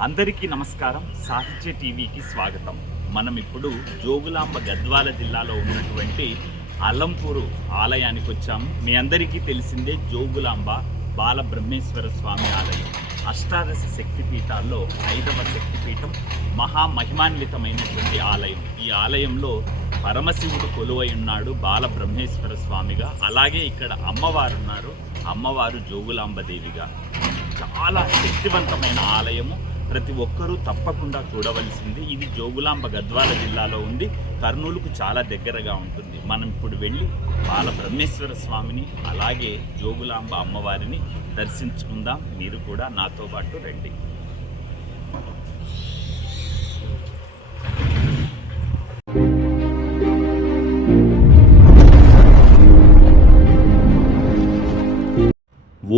అందరికీ నమస్కారం. సాహిత్య టీవీకి స్వాగతం. మనం ఇప్పుడు జోగులాంబ గద్వాల జిల్లాలో ఉన్నటువంటి అల్లంపూరు ఆలయానికి వచ్చాము మీ అందరికీ తెలిసిందే జోగులాంబ బాల బ్రహ్మేశ్వర స్వామి ఆలయం. అష్టాదశ శక్తిపీఠాల్లో ఐదవ శక్తిపీఠం మహామహిమాన్వితమైనటువంటి ఆలయం. ఈ ఆలయంలో పరమశివుడు కొలువై ఉన్నాడు బాల బ్రహ్మేశ్వర స్వామిగా. అలాగే ఇక్కడ అమ్మవారు ఉన్నారు. అమ్మవారు జోగులాంబ దేవిగా చాలా శక్తివంతమైన ఆలయము. ప్రతి ఒక్కరూ తప్పకుండా చూడవలసింది ఇది జోగులాంబ గద్వాల జిల్లాలో ఉంది. కర్నూలుకు చాలా దగ్గరగా ఉంటుంది. మనం ఇప్పుడు వెళ్ళి బాల బ్రహ్మేశ్వర స్వామిని అలాగే జోగులాంబ అమ్మవారిని దర్శించుకుందాం. మీరు కూడా నాతో పాటు రండి.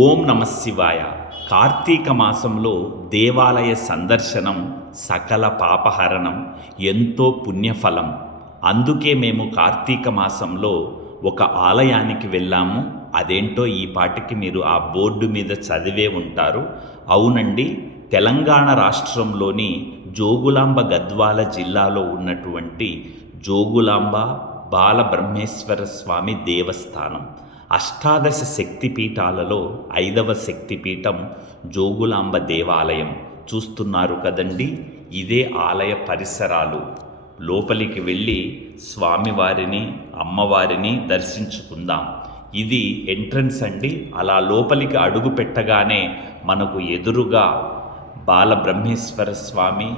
ఓం నమ శివాయ. కార్తీక మాసంలో దేవాలయ సందర్శనం సకల పాపహరణం ఎంతో పుణ్యఫలం. అందుకే మేము కార్తీక మాసంలో ఒక ఆలయానికి వెళ్ళాము. అదేంటో ఈ పాటికి మీరు ఆ బోర్డు మీద చదివే ఉంటారు. అవునండి తెలంగాణ రాష్ట్రంలోని జోగులాంబ గద్వాల జిల్లాలో ఉన్నటువంటి జోగులాంబ బాలబ్రహ్మేశ్వర స్వామి దేవస్థానం. అష్టాదశ శక్తిపీఠాలలో ఐదవ శక్తిపీఠం జోగులాంబ దేవాలయం. చూస్తున్నారు కదండి? ఇదే ఆలయ పరిసరాలు. లోపలికి వెళ్ళి స్వామివారిని అమ్మవారిని దర్శించుకుందాం. ఇది ఎంట్రన్స్ అండి. అలా లోపలికి అడుగు పెట్టగానే మనకు ఎదురుగా బాలబ్రహ్మేశ్వర స్వామి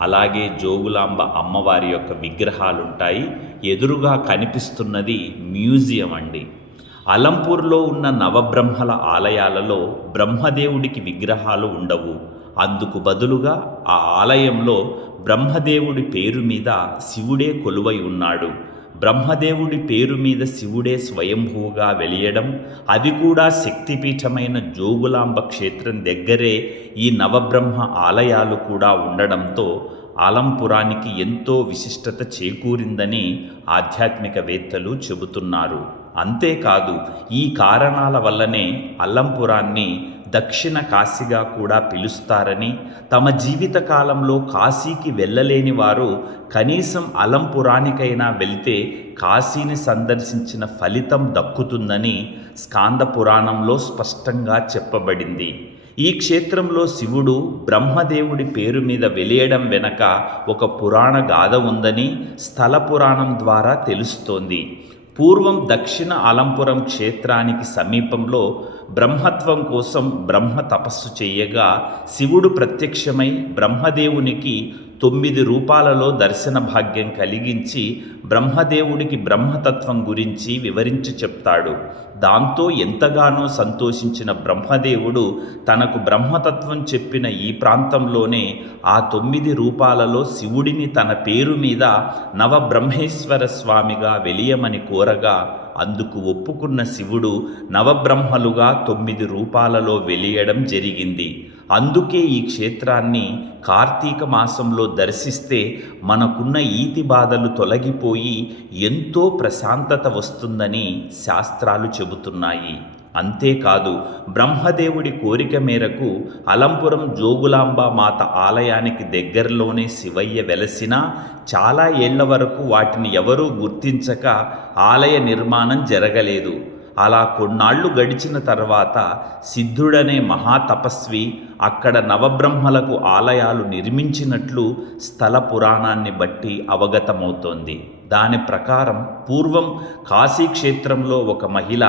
అలాగే జోగులాంబ అమ్మవారి యొక్క విగ్రహాలుంటాయి. ఎదురుగా కనిపిస్తున్నది మ్యూజియం అండి. అలంపూర్లో ఉన్న నవబ్రహ్మల ఆలయాలలో బ్రహ్మదేవుడికి విగ్రహాలు ఉండవు. అందుకు బదులుగా ఆ ఆలయంలో బ్రహ్మదేవుడి పేరు మీద శివుడే కొలువై ఉన్నాడు. బ్రహ్మదేవుడి పేరు మీద శివుడే స్వయంభూగా వెలియడం అది కూడా శక్తిపీఠమైన జోగులాంబ క్షేత్రం దగ్గరే ఈ నవబ్రహ్మ ఆలయాలు కూడా ఉండడంతో ఆలంపురానికి ఎంతో విశిష్టత చేకూరిందని ఆధ్యాత్మికవేత్తలు చెబుతున్నారు. అంతేకాదు ఈ కారణాల వల్లనే అల్లంపురాన్ని దక్షిణ కాశీగా కూడా పిలుస్తారని తమ జీవితకాలంలో కాశీకి వెళ్ళలేని వారు కనీసం అలంపురానికైనా వెళ్తే కాశీని సందర్శించిన ఫలితం దక్కుతుందని స్కాంద పురాణంలో స్పష్టంగా చెప్పబడింది. ఈ క్షేత్రంలో శివుడు బ్రహ్మదేవుడి పేరు మీద వెలియడం వెనక ఒక పురాణ గాథ ఉందని స్థల పురాణం ద్వారా తెలుస్తోంది. పూర్వం దక్షిణ అలంపురం క్షేత్రానికి సమీపంలో బ్రహ్మత్వం కోసం బ్రహ్మ తపస్సు చేయగా శివుడు ప్రత్యక్షమై బ్రహ్మదేవునికి తొమ్మిది రూపాలలో దర్శన భాగ్యం కలిగించి బ్రహ్మదేవుడికి బ్రహ్మతత్వం గురించి వివరించి చెప్తాడు. దాంతో ఎంతగానో సంతోషించిన బ్రహ్మదేవుడు తనకు బ్రహ్మతత్వం చెప్పిన ఈ ప్రాంతంలోనే ఆ తొమ్మిది రూపాలలో శివుడిని తన పేరు మీద నవబ్రహ్మేశ్వర స్వామిగా వెలియమని కోరగా అందుకు ఒప్పుకున్న శివుడు నవబ్రహ్మలుగా తొమ్మిది రూపాలలో వెలియడం జరిగింది. అందుకే ఈ క్షేత్రాన్ని కార్తీక మాసంలో దర్శిస్తే మనకున్న ఈతి బాధలు తొలగిపోయి ఎంతో ప్రశాంతత వస్తుందని శాస్త్రాలు చెబుతున్నాయి. అంతేకాదు బ్రహ్మదేవుడి కోరిక మేరకు అలంపురం జోగులాంబ మాత ఆలయానికి దగ్గరలోనే శివయ్య వెలసినా చాలా ఏళ్ళ వరకు వాటిని ఎవరూ గుర్తించక ఆలయ నిర్మాణం జరగలేదు. అలా కొన్నాళ్ళు గడిచిన తర్వాత సిద్ధుడనే మహాతపస్వి అక్కడ నవబ్రహ్మలకు ఆలయాలు నిర్మించినట్లు స్థల పురాణాన్ని బట్టి అవగతమవుతోంది. దాని ప్రకారం పూర్వం కాశీక్షేత్రంలో ఒక మహిళ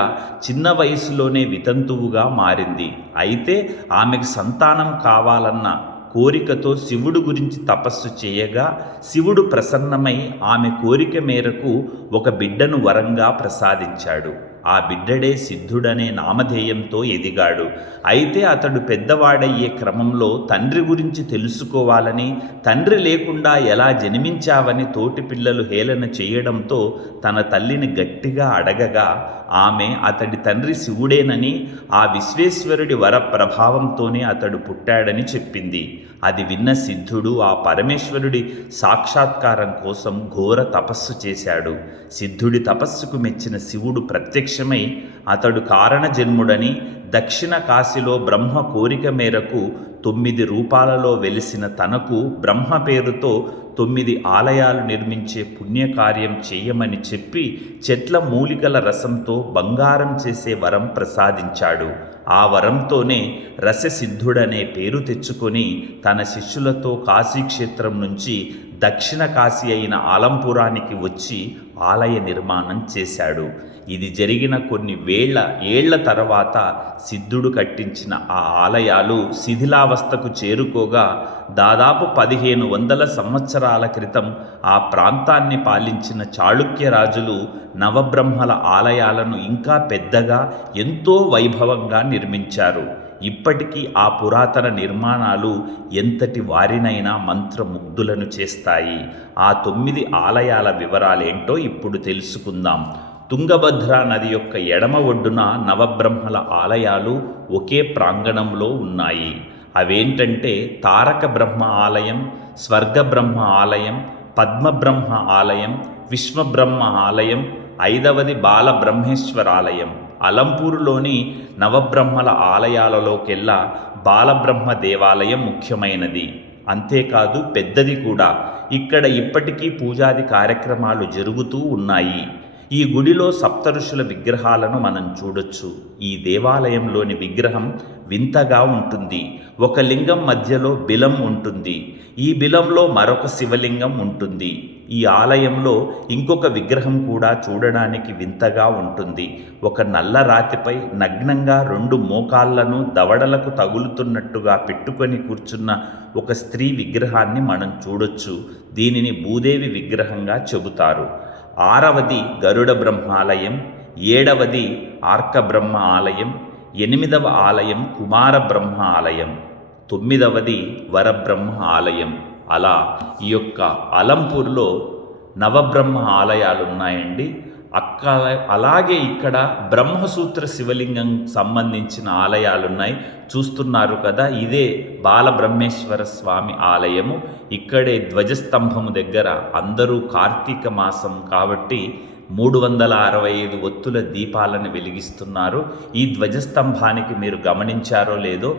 చిన్న వయసులోనే వితంతువుగా మారింది. అయితే ఆమెకు సంతానం కావాలన్న కోరికతో శివుడు గురించి తపస్సు చేయగా శివుడు ప్రసన్నమై ఆమె కోరిక మేరకు ఒక బిడ్డను వరంగా ప్రసాదించాడు. ఆ బిడ్డడే సిద్ధుడనే నామధేయంతో ఎదిగాడు. అయితే అతడు పెద్దవాడయ్యే క్రమంలో తండ్రి గురించి తెలుసుకోవాలని తండ్రి లేకుండా ఎలా జన్మించావని తోటి పిల్లలు హేళన చేయడంతో తన తల్లిని గట్టిగా అడగగా ఆమె అతడి తండ్రి శివుడేనని ఆ విశ్వేశ్వరుడి వర ప్రభావంతోనే అతడు పుట్టాడని చెప్పింది. అది విన్న సిద్ధుడు ఆ పరమేశ్వరుడి సాక్షాత్కారం కోసం ఘోర తపస్సు చేశాడు. సిద్ధుడి తపస్సుకు మెచ్చిన శివుడు ప్రత్యక్షమై అతడు కారణ జన్ముడని దక్షిణ కాశీలో బ్రహ్మ కోరిక మేరకు తొమ్మిది రూపాలలో వెలిసిన తనకు బ్రహ్మ పేరుతో తొమ్మిది ఆలయాలు నిర్మించే పుణ్యకార్యం చేయమని చెప్పి చెట్ల మూలికల రసంతో బంగారం చేసే వరం ప్రసాదించాడు. ఆ వరంతోనే రససిద్ధుడనే పేరు తెచ్చుకొని తన శిష్యులతో కాశీక్షేత్రం నుంచి దక్షిణ కాశీ అయిన ఆలంపురానికి వచ్చి ఆలయ నిర్మాణం చేశాడు. ఇది జరిగిన కొన్ని వేళ్ళ ఏళ్ళ తర్వాత సిద్ధుడు కట్టించిన ఆ ఆలయాలు శిథిలావస్థకు చేరుకోగా దాదాపు పదిహేను వందల సంవత్సరాల క్రితం ఆ ప్రాంతాన్ని పాలించిన చాళుక్య రాజులు నవబ్రహ్మల ఆలయాలను ఇంకా పెద్దగా ఎంతో వైభవంగా నిర్మించారు. ఇప్పటికీ ఆ పురాతన నిర్మాణాలు ఎంతటి వారినైనా మంత్రముగ్ధులను చేస్తాయి. ఆ తొమ్మిది ఆలయాల వివరాలేంటో ఇప్పుడు తెలుసుకుందాం. తుంగభద్రా నది యొక్క ఎడమ ఒడ్డున నవబ్రహ్మల ఆలయాలు ఒకే ప్రాంగణంలో ఉన్నాయి. అవేంటంటే తారక బ్రహ్మ ఆలయం స్వర్గబ్రహ్మ ఆలయం పద్మబ్రహ్మ ఆలయం విశ్వబ్రహ్మ ఆలయం ఐదవది బాలబ్రహ్మేశ్వర ఆలయం అలంపూరులోని నవబ్రహ్మల ఆలయాలలోకెల్లా బాలబ్రహ్మ దేవాలయం ముఖ్యమైనది. అంతేకాదు పెద్దది కూడా. ఇక్కడ ఇప్పటికీ పూజాది కార్యక్రమాలు జరుగుతూ ఉన్నాయి. ఈ గుడిలో సప్తఋషుల విగ్రహాలను మనం చూడొచ్చు. ఈ దేవాలయంలోని విగ్రహం వింతగా ఉంటుంది. ఒక లింగం మధ్యలో బిలం ఉంటుంది. ఈ బిలంలో మరొక శివలింగం ఉంటుంది. ఈ ఆలయంలో ఇంకొక విగ్రహం కూడా చూడడానికి వింతగా ఉంటుంది. ఒక నల్ల రాతిపై నగ్నంగా రెండు మోకాళ్ళను దవడలకు తగులుతున్నట్టుగా పెట్టుకొని కూర్చున్న ఒక స్త్రీ విగ్రహాన్ని మనం చూడొచ్చు. దీనిని భూదేవి విగ్రహంగా చెబుతారు. ఆరవది గరుడ బ్రహ్మాలయం ఏడవది ఆర్క బ్రహ్మ ఆలయం ఎనిమిదవ ఆలయం కుమార బ్రహ్మ ఆలయం తొమ్మిదవది వరబ్రహ్మ ఆలయం. అలా ఈ యొక్క అలంపూర్లో నవబ్రహ్మ ఆలయాలు ఉన్నాయండి అక్క అలాగే ఇక్కడ బ్రహ్మసూత్ర శివలింగం సంబంధించిన ఆలయాలు ఉన్నాయి చూస్తున్నారు కదా ఇదే బాలబ్రహ్మేశ్వర స్వామి ఆలయము. ఇక్కడే ధ్వజస్తంభము దగ్గర అందరూ కార్తీక మాసం కాబట్టి మూడు వందల అరవై ఐదు ఒత్తుల దీపాలను వెలిగిస్తున్నారు. ఈ ధ్వజస్తంభానికి మీరు గమనించారో లేదో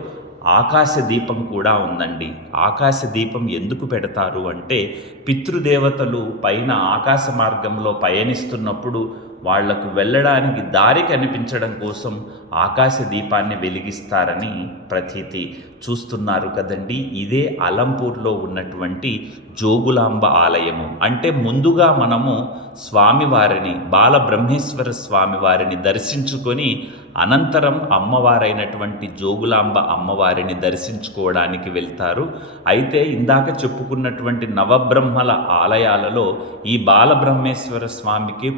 ఆకాశ దీపం కూడా ఉందండి. ఆకాశ దీపం ఎందుకు పెడతారు అంటే పితృదేవతలు పైన ఆకాశ మార్గంలో పయనిస్తున్నప్పుడు వాళ్ళకు వెళ్ళడానికి దారి కనిపించడం కోసం ఆకాశ దీపాన్ని వెలిగిస్తారని ప్రతీతి చూస్తున్నారు కదండి. ఇదే అలంపూర్లో ఉన్నటువంటి జోగులాంబ ఆలయము. అంటే ముందుగా మనము స్వామివారిని బాలబ్రహ్మేశ్వర స్వామివారిని దర్శించుకొని అనంతరం అమ్మవారైనటువంటి జోగులాంబ అమ్మవారిని దర్శించుకోవడానికి వెళ్తారు. అయితే ఇందాక చెప్పుకున్నటువంటి నవబ్రహ్మల ఆలయాలలో ఈ బాలబ్రహ్మేశ్వర స్వామికి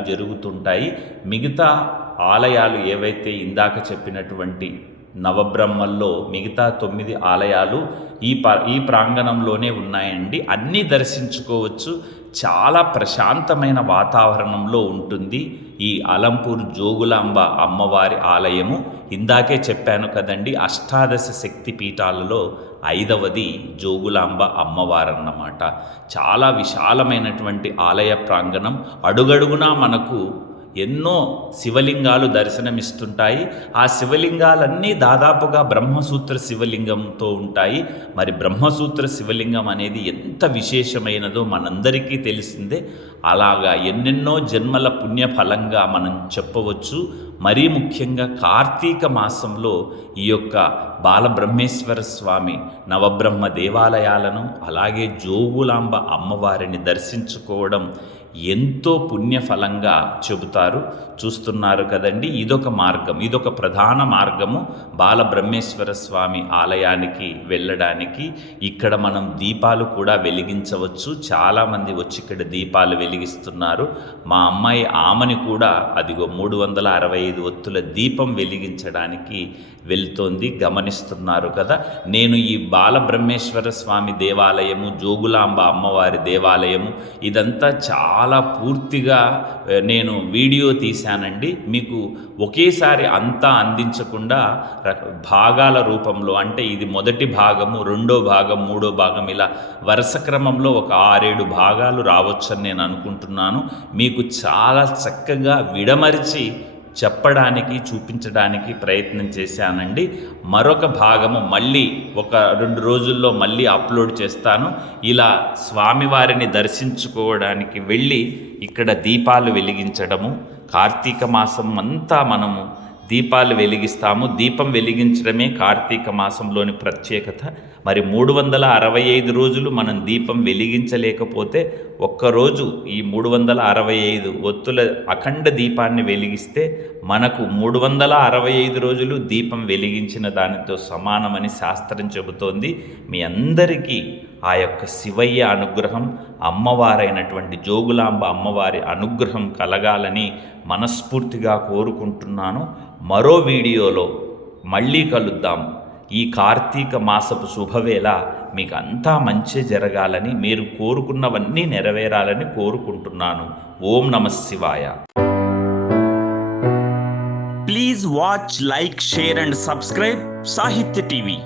కార్యాలు జరుగుతుంటాయి. మిగతా ఆలయాలు ఏవైతే ఇందాక చెప్పినటువంటి నవబ్రహ్మల్లో మిగతా తొమ్మిది ఆలయాలు ఈ ఈ ప్రాంగణంలోనే ఉన్నాయండి. అన్నీ దర్శించుకోవచ్చు. చాలా ప్రశాంతమైన వాతావరణంలో ఉంటుంది ఈ అలంపూర్ జోగులాంబ అమ్మవారి ఆలయము. ఇందాకే చెప్పాను కదండి అష్టాదశ శక్తి పీఠాలలో ఐదవది జోగులాంబ అమ్మవారన్నమాట. చాలా విశాలమైనటువంటి ఆలయ ప్రాంగణం అడుగడుగునా మనకు ఎన్నో శివలింగాలు దర్శనమిస్తుంటాయి. ఆ శివలింగాలన్నీ దాదాపుగా బ్రహ్మసూత్ర శివలింగంతో ఉంటాయి. మరి బ్రహ్మసూత్ర శివలింగం అనేది ఎంత విశేషమైనదో మనందరికీ తెలిసిందే. అలాగా ఎన్నెన్నో జన్మల పుణ్యఫలంగా మనం చెప్పవచ్చు. మరీ ముఖ్యంగా కార్తీక మాసంలో ఈ యొక్క బాలబ్రహ్మేశ్వర స్వామి నవబ్రహ్మ దేవాలయాలను అలాగే జోగులాంబ అమ్మవారిని దర్శించుకోవడం ఎంతో పుణ్యఫలంగా చెబుతారు. చూస్తున్నారు కదండి ఇదొక మార్గం ఇదొక ప్రధాన మార్గము. బాలబ్రహ్మేశ్వర స్వామి ఆలయానికి వెళ్ళడానికి ఇక్కడ మనం దీపాలు కూడా వెలిగించవచ్చు. చాలామంది వచ్చి ఇక్కడ దీపాలు వెలిగిస్తున్నారు. మా అమ్మాయి ఆమెని కూడా అదిగో మూడు వందల అరవై ఐదు ఒత్తుల దీపం వెలిగించడానికి వెళ్తోంది గమనిస్తున్నారు కదా. నేను ఈ బాలబ్రహ్మేశ్వర స్వామి దేవాలయము జోగులాంబ అమ్మవారి దేవాలయము ఇదంతా చాలా పూర్తిగా నేను వీడియో తీశానండి. మీకు ఒకేసారి అంతా అందించకుండా భాగాల రూపంలో అంటే ఇది మొదటి భాగము రెండో భాగం మూడో భాగం ఇలా వరుస క్రమంలో ఒక ఆరేడు భాగాలు రావచ్చని నేను అనుకుంటున్నాను. మీకు చాలా చక్కగా విడమరిచి చెప్పడానికి చూపించడానికి ప్రయత్నం చేశానండి. మరొక భాగము మళ్ళీ ఒక రెండు రోజుల్లో మళ్ళీ అప్లోడ్ చేస్తాను. ఇలా స్వామివారిని దర్శించుకోవడానికి వెళ్ళి ఇక్కడ దీపాలు వెలిగించడము కార్తీక మాసం అంతా మనము దీపాలు వెలిగిస్తాము. దీపం వెలిగించడమే కార్తీక మాసంలోని ప్రత్యేకత. మరి మూడు వందల అరవై ఐదు రోజులు మనం దీపం వెలిగించలేకపోతే ఒక్కరోజు ఈ మూడు వందల అరవై ఐదు ఒత్తుల అఖండ దీపాన్ని వెలిగిస్తే మనకు మూడు వందల అరవై ఐదు రోజులు దీపం వెలిగించిన దానితో సమానమని శాస్త్రం చెబుతోంది. మీ అందరికీ ఆ యొక్క శివయ్య అనుగ్రహం అమ్మవారైనటువంటి జోగులాంబ అమ్మవారి అనుగ్రహం కలగాలని మనస్ఫూర్తిగా కోరుకుంటున్నాను. మరో వీడియోలో మళ్ళీ కలుద్దాం. ఈ కార్తీక మాసపు శుభవేళ మీకు అంతా మంచి జరగాలని మీరు కోరుకున్నవన్నీ నెరవేరాలని కోరుకుంటున్నాను. ఓం నమ శివాయ. Please watch like share and subscribe Sahitya TV.